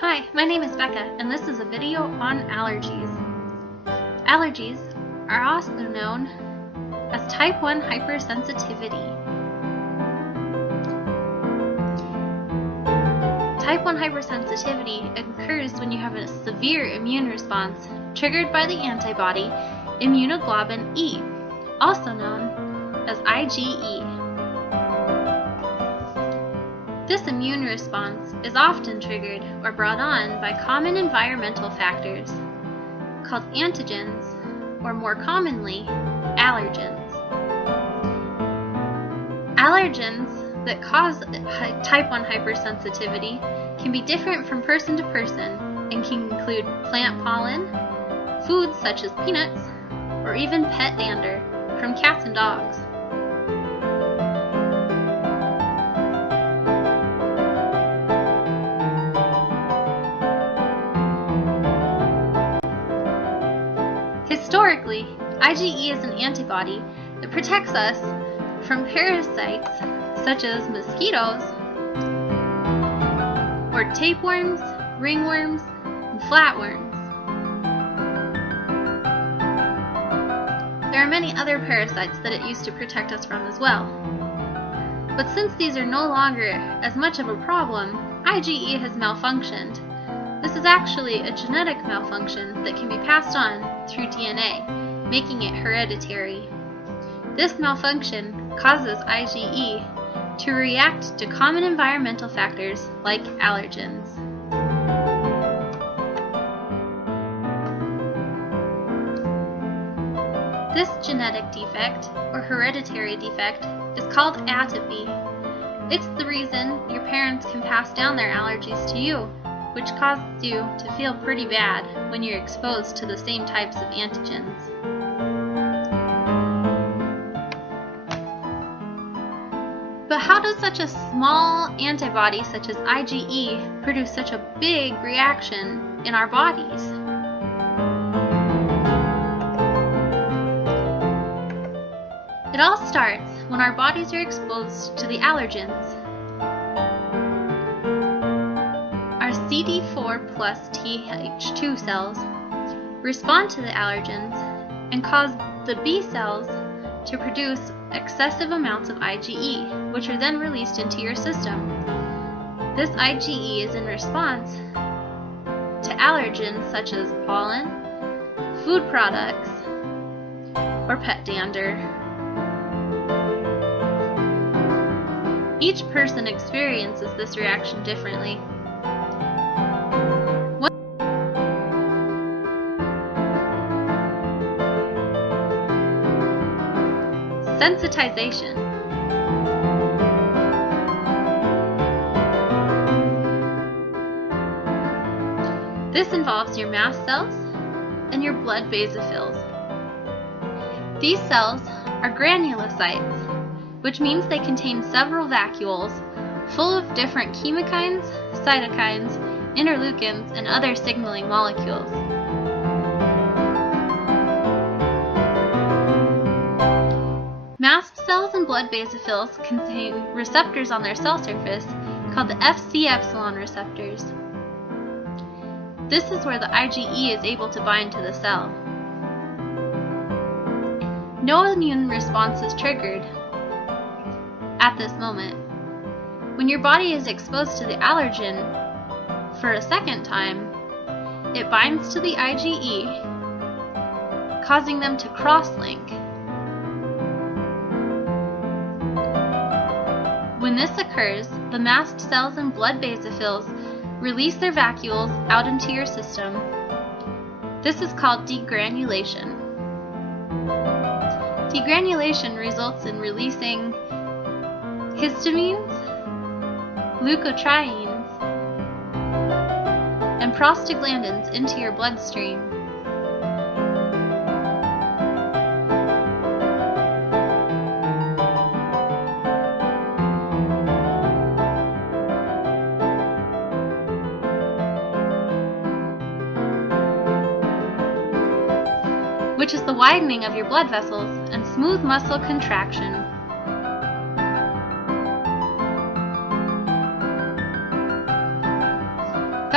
Hi, my name is Becca, and this is a video on allergies. Allergies are also known as Type 1 Hypersensitivity. Type 1 hypersensitivity occurs when you have a severe immune response triggered by the antibody Immunoglobin-E, also known as IgE. This immune response is often triggered or brought on by common environmental factors called antigens, or more commonly, allergens. Allergens that cause type 1 hypersensitivity can be different from person to person and can include plant pollen, foods such as peanuts, or even pet dander from cats and dogs. Historically, IgE is an antibody that protects us from parasites such as mosquitoes, or tapeworms, ringworms, and flatworms. There are many other parasites that it used to protect us from as well. But since these are no longer as much of a problem, IgE has malfunctioned. This is actually a genetic malfunction that can be passed on through DNA, making it hereditary. This malfunction causes IgE to react to common environmental factors like allergens. This genetic defect, or hereditary defect, is called atopy. It's the reason your parents can pass down their allergies to you, which causes you to feel pretty bad when you're exposed to the same types of antigens. But how does such a small antibody such as IgE produce such a big reaction in our bodies? It all starts when our bodies are exposed to the allergens. Our CD4 plus Th2 cells respond to the allergens and cause the B cells to produce excessive amounts of IgE, which are then released into your system. This IgE is in response to allergens such as pollen, food products, or pet dander. Each person experiences this reaction differently. Sensitization. This involves your mast cells and your blood basophils. These cells are granulocytes, which means they contain several vacuoles full of different chemokines, cytokines, interleukins, and other signaling molecules. Mast cells and blood basophils contain receptors on their cell surface called the Fc epsilon receptors. This is where the IgE is able to bind to the cell. No immune response is triggered at this moment. When your body is exposed to the allergen for a second time, it binds to the IgE, causing them to cross-link. When this occurs, the mast cells and blood basophils release their vacuoles out into your system. This is called degranulation. Degranulation results in releasing histamines, leukotrienes, and prostaglandins into your bloodstream. Which is the widening of your blood vessels and smooth muscle contraction.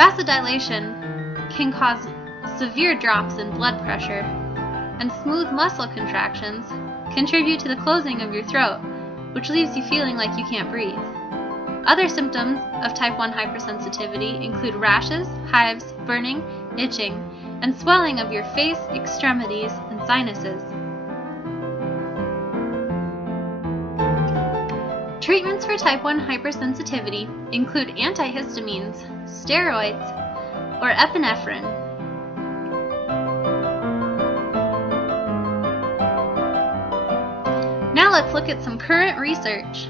Vasodilation can cause severe drops in blood pressure, and smooth muscle contractions contribute to the closing of your throat, which leaves you feeling like you can't breathe. Other symptoms of type 1 hypersensitivity include rashes, hives, burning, itching, and swelling of your face, extremities, and sinuses. Treatments for type 1 hypersensitivity include antihistamines, steroids, or epinephrine. Now let's look at some current research.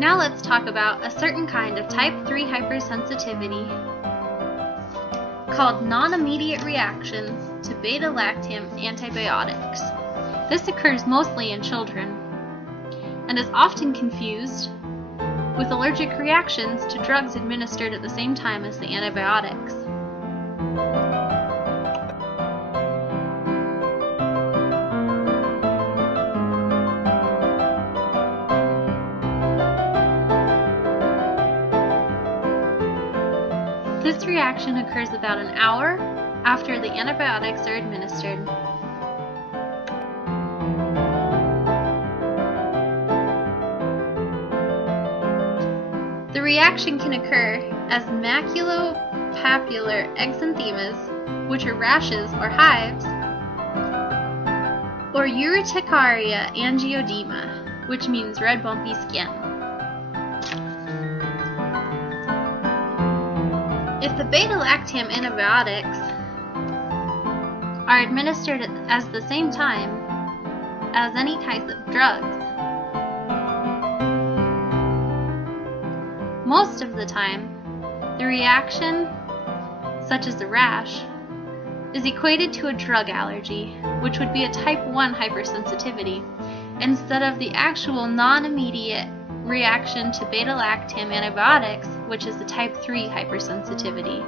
Now let's talk about a certain kind of type 3 hypersensitivity called non-immediate reactions to beta-lactam antibiotics. This occurs mostly in children and is often confused with allergic reactions to drugs administered at the same time as the antibiotics. This reaction occurs about an hour after the antibiotics are administered. The reaction can occur as maculopapular exanthemas, which are rashes or hives, or urticaria angioedema, which means red bumpy skin. If the beta-lactam antibiotics are administered at the same time as any types of drugs, most of the time, the reaction, such as the rash, is equated to a drug allergy, which would be a type 1 hypersensitivity, instead of the actual non-immediate reaction to beta-lactam antibiotics, which is the type 3 hypersensitivity.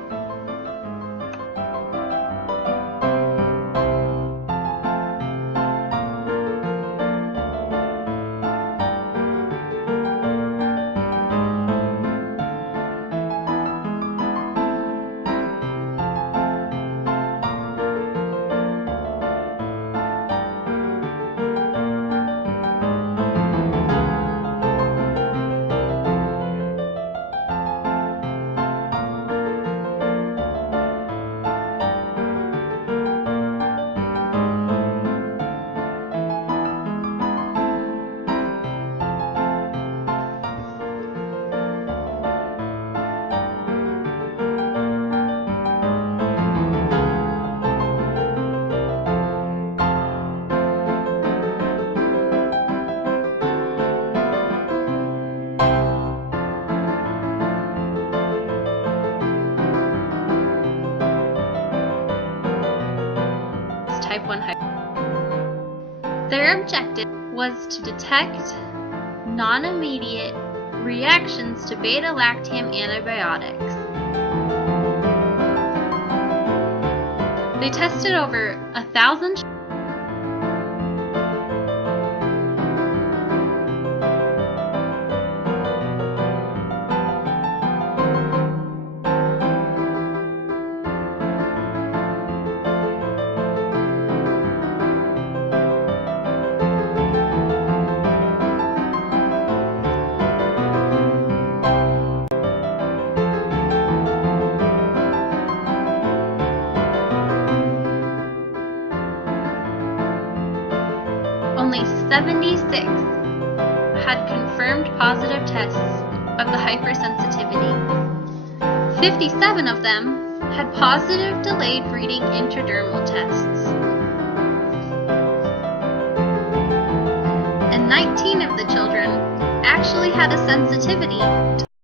type 1 hypersensitivity. Their objective was to detect non-immediate reactions to beta-lactam antibiotics. They tested over 1,000 Only 76 had confirmed positive tests of the hypersensitivity. 57 of them had positive delayed reading intradermal tests. And 19 of the children actually had a sensitivity to